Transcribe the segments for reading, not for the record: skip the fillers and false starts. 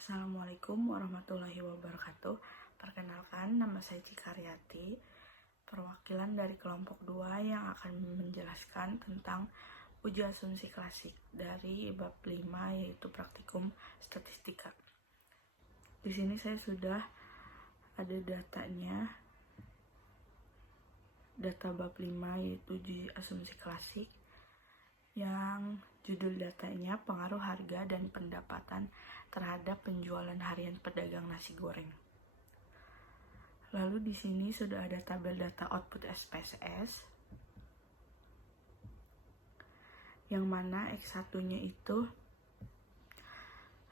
Assalamualaikum warahmatullahi wabarakatuh. Perkenalkan, nama saya Cikaryati, perwakilan dari kelompok 2 yang akan menjelaskan tentang uji asumsi klasik dari bab 5 yaitu praktikum statistika. Di sini saya sudah ada datanya. Data bab 5 yaitu uji asumsi klasik yang judul datanya pengaruh harga dan pendapatan terhadap penjualan harian pedagang nasi goreng. Lalu di sini sudah ada tabel data output SPSS yang mana X1-nya itu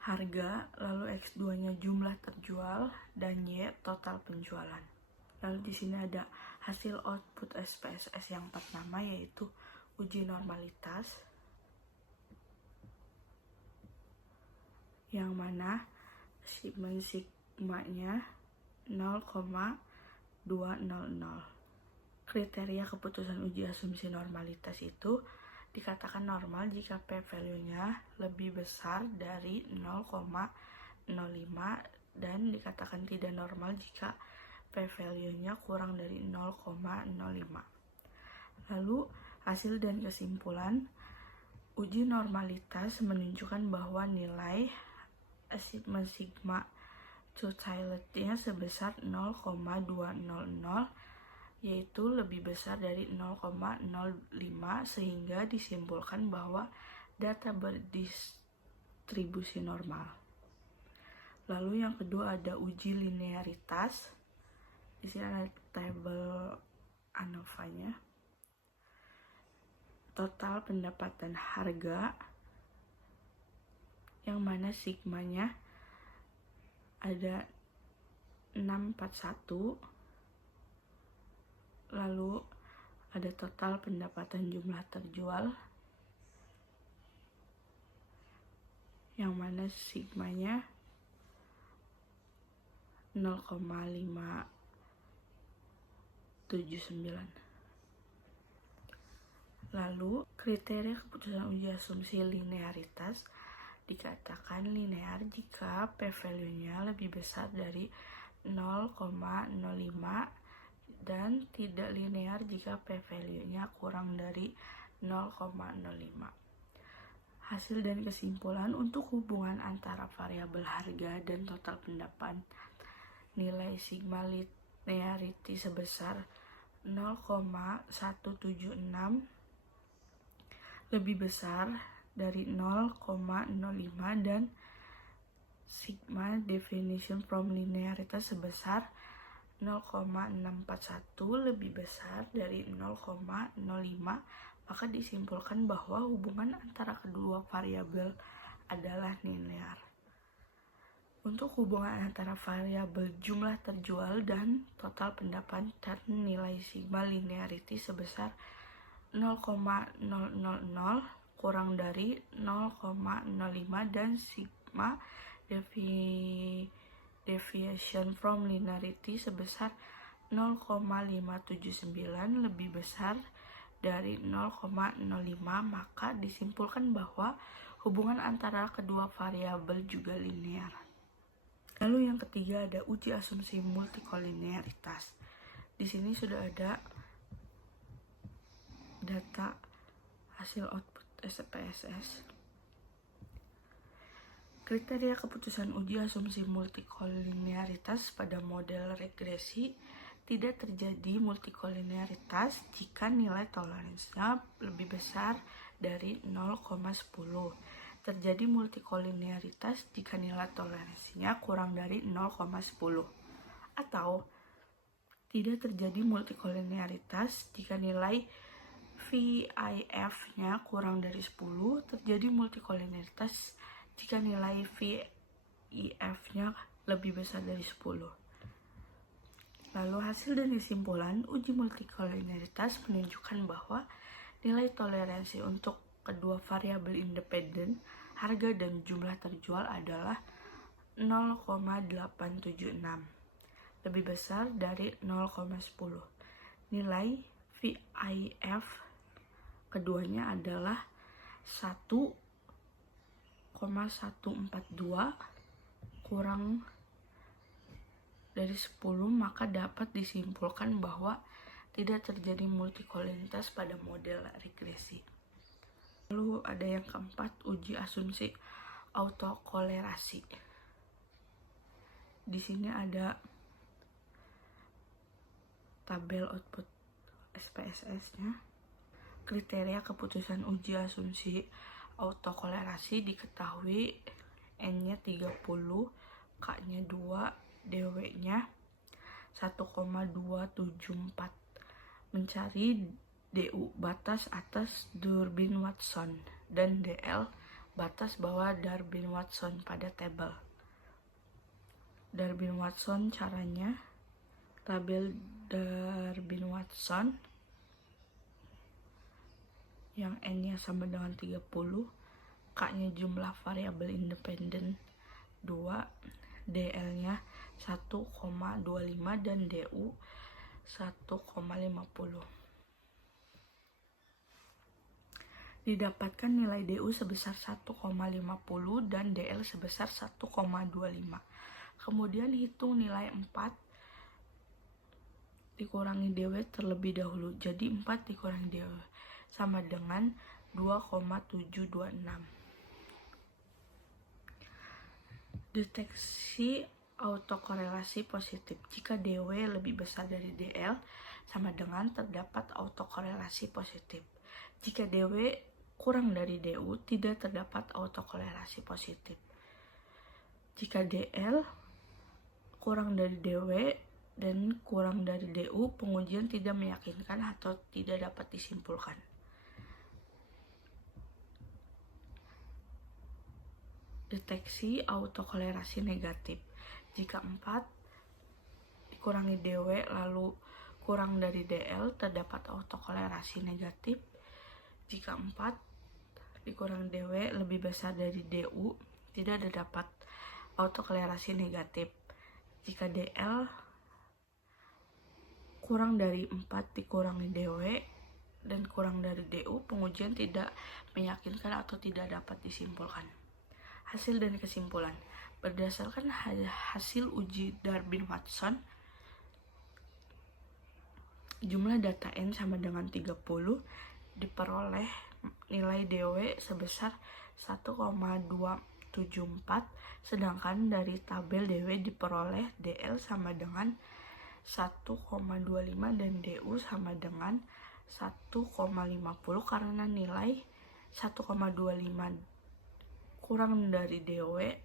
harga, lalu X2-nya jumlah terjual dan Y total penjualan. Lalu di sini ada hasil output SPSS yang pertama yaitu uji normalitas, yang mana sigma-nya 0,200. Kriteria keputusan uji asumsi normalitas itu dikatakan normal jika p-value-nya lebih besar dari 0,05 dan dikatakan tidak normal jika p-value-nya kurang dari 0,05. Lalu hasil dan kesimpulan uji normalitas menunjukkan bahwa nilai sigma totality-nya sebesar 0,200 yaitu lebih besar dari 0,05 sehingga disimpulkan bahwa data berdistribusi normal. Lalu yang kedua ada uji linearitas. Di sini ada tabel ANOVA-nya. Total pendapatan harga yang mana sigmanya ada 641. Lalu ada total pendapatan jumlah terjual yang mana sigmanya 0,579. Lalu kriteria keputusan uji asumsi linearitas dikatakan linear jika p-value-nya lebih besar dari 0,05 dan tidak linear jika p-value-nya kurang dari 0,05. Hasil dan kesimpulan untuk hubungan antara variabel harga dan total pendapatan nilai sigma linearity sebesar 0,176 lebih besar dari 0,05 dan sigma definition from linearitas sebesar 0,641 lebih besar dari 0,05, maka disimpulkan bahwa hubungan antara kedua variabel adalah linear. Untuk hubungan antara variabel jumlah terjual dan total pendapatan nilai sigma linearity sebesar 0,000 kurang dari 0,05 dan sigma deviation from linearity sebesar 0,579 lebih besar dari 0,05, maka disimpulkan bahwa hubungan antara kedua variabel juga linear. Lalu yang ketiga ada uji asumsi multikolinearitas. Di sini sudah ada data hasil output SPSS. Kriteria keputusan uji asumsi multikolinearitas pada model regresi: tidak terjadi multikolinearitas jika nilai toleransinya lebih besar dari 0,10. Terjadi multikolinearitas jika nilai toleransinya kurang dari 0,10. Atau tidak terjadi multikolinearitas jika nilai VIF-nya kurang dari 10. Terjadi multikolinearitas jika nilai VIF-nya lebih besar dari 10. Lalu hasil dan kesimpulan uji multikolinearitas menunjukkan bahwa nilai toleransi untuk kedua variabel independen, harga dan jumlah terjual adalah 0,876, lebih besar dari 0,10. Nilai VIF keduanya adalah 1,142 kurang dari 10, maka dapat disimpulkan bahwa tidak terjadi multikolinitas pada model regresi. Lalu ada yang keempat, uji asumsi autokolerasi. Di sini ada tabel output SPSS-nya. Kriteria keputusan uji asumsi autokolerasi diketahui N-nya 30, K-nya 2, DW-nya 1,274. Mencari DU batas atas Durbin-Watson dan DL batas bawah Durbin-Watson pada tabel. Durbin-Watson caranya, tabel Durbin-Watson yang N-nya sama dengan 30, K-nya jumlah variabel independen 2, DL-nya 1,25 dan DU 1,50. Didapatkan nilai DU sebesar 1,50 dan DL sebesar 1,25. Kemudian hitung nilai 4 dikurangi DW terlebih dahulu. Jadi 4 dikurangi DW sama dengan 2,726. Deteksi autokorelasi positif. Jika DW lebih besar dari DL, sama dengan terdapat autokorelasi positif. Jika DW kurang dari DU, tidak terdapat autokorelasi positif. Jika DL kurang dari DW dan kurang dari DU, pengujian tidak meyakinkan atau tidak dapat disimpulkan. Deteksi autokolerasi negatif. Jika 4 dikurangi DW lalu kurang dari DL, terdapat autokolerasi negatif. Jika 4 dikurangi DW lebih besar dari DU, tidak terdapat autokolerasi negatif. Jika DL kurang dari 4 dikurangi DW dan kurang dari DU, pengujian tidak meyakinkan atau tidak dapat disimpulkan. Hasil dan kesimpulan. Berdasarkan hasil uji Durbin-Watson, jumlah data N sama dengan 30, diperoleh nilai DW sebesar 1,274, sedangkan dari tabel DW diperoleh DL sama dengan 1,25 dan DU sama dengan 1,50 karena nilai 1,25 kurang dari DW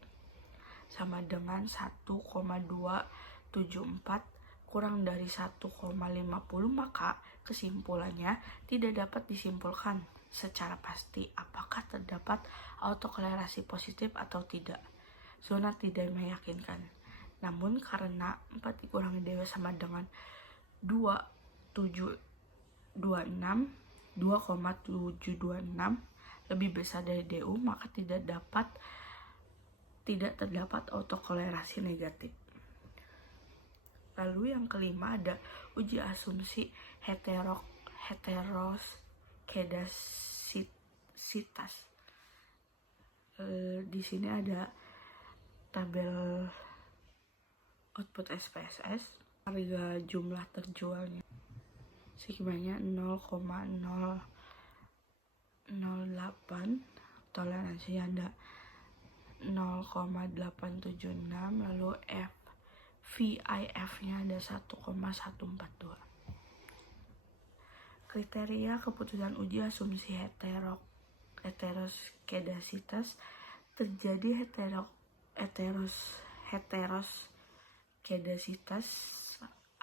sama dengan 1,274 kurang dari 1,50, maka kesimpulannya tidak dapat disimpulkan secara pasti apakah terdapat autokolerasi positif atau tidak. Zona tidak meyakinkan. Namun karena 4 dikurangi DW sama dengan 2,726 lebih besar dari DU, maka tidak terdapat autokolerasi negatif. Lalu yang kelima ada uji asumsi heteroskedasitas. Di sini ada tabel output SPSS, harga jumlah terjualnya segmennya 0,008, toleransi ada 0,876, lalu VIF-nya ada 1,142. Kriteria keputusan uji asumsi heteroskedasitas. Terjadi heteroskedasitas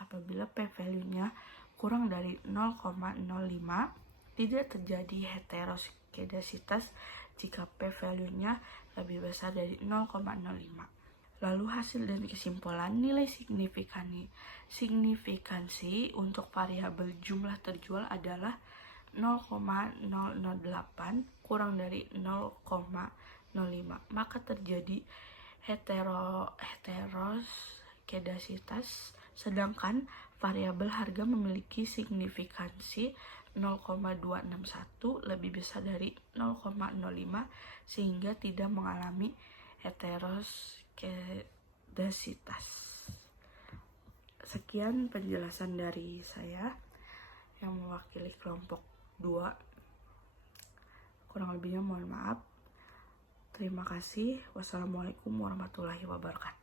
apabila p-value-nya kurang dari 0,05. Tidak terjadi heteroskedasitas jika p-value-nya lebih besar dari 0,05. Lalu hasil dan kesimpulan. Nilai signifikansi untuk variabel jumlah terjual adalah 0,008 kurang dari 0,05. Maka terjadi heteroskedasitas, sedangkan variabel harga memiliki signifikansi 0,261 lebih besar dari 0,05 sehingga tidak mengalami heteroskedasitas. kedesitas. Sekian penjelasan dari saya yang mewakili kelompok 2. Kurang lebihnya mohon maaf. Terima kasih. Wassalamualaikum warahmatullahi wabarakatuh.